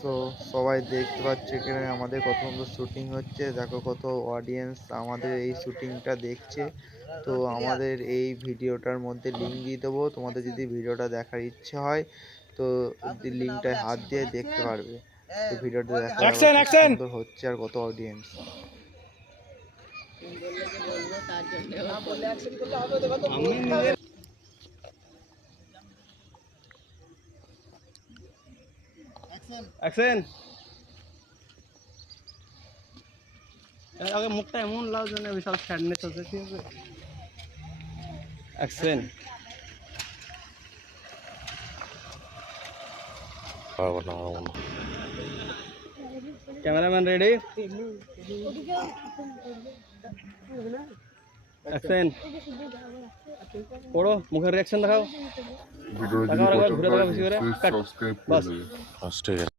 So সবাই দেখতে পাচ্ছে এখানে আমাদের কত সুন্দর শুটিং হচ্ছে, দেখো কত অডিয়েন্স আমাদের এই শুটিংটা দেখছে। তো আমাদের এই ভিডিওটার মধ্যে লিঙ্ক দিয়ে দেবো, তোমাদের যদি ভিডিওটা দেখার ইচ্ছে হয় তো লিঙ্কটায় হাত দিয়ে দেখতে পারবে। তো ভিডিওটা দেখো দেখো কত সুন্দর হচ্ছে আর কত অডিয়েন্স। অ্যাকশন। আগে মুখটা এমন লাও যেন বিশাল স্যাডনেস আছে, ঠিক আছে? অ্যাকশন। Cameraman ready, action. পড়ো, মুখের রিঅ্যাকশন দেখাও। ভিডিও যদি দেখাও, পছন্দ ঘুরে হয় দেখাও বেশি করে। Please cut. সাবস্ক্রাইব করে বাস। দেবে। ঠিক আছে।